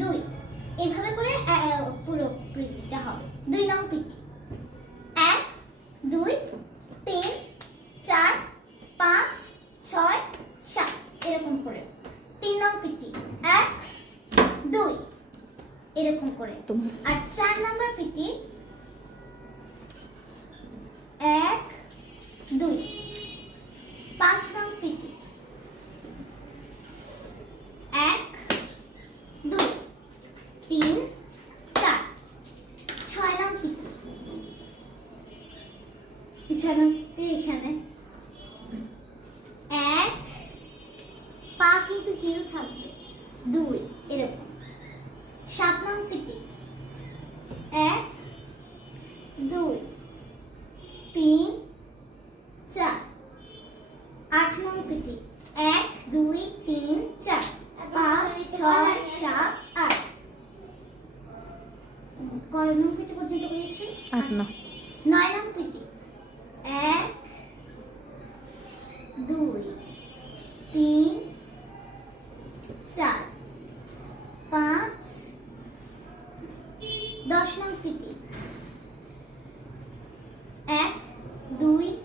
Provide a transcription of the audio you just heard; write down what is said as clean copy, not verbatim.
2 এইভাবে করে পুরো পিটিটা হবে। 2 নং পিটি 1 2 3 4 5 6 7 এরকম করে। 3 নং পিটি 1 2 এরকম করে। আর 4 নাম্বার পিটি 1 2 5 নং পিটি 1 2 3 4 6 নং পিটি 6 নং পিটি এখানে 1 পা কিন্তু হিল থাকবে 2 এরকম। 7 নং পিটি 1 2 3 4 8 নং পিটি 1 2 3 4 5 6 7 8 কয় নং পিটি পর্যন্ত করেছি? 8 9 9 নং পিটি 1 2 3 4 5 10 নং পিটি 1 2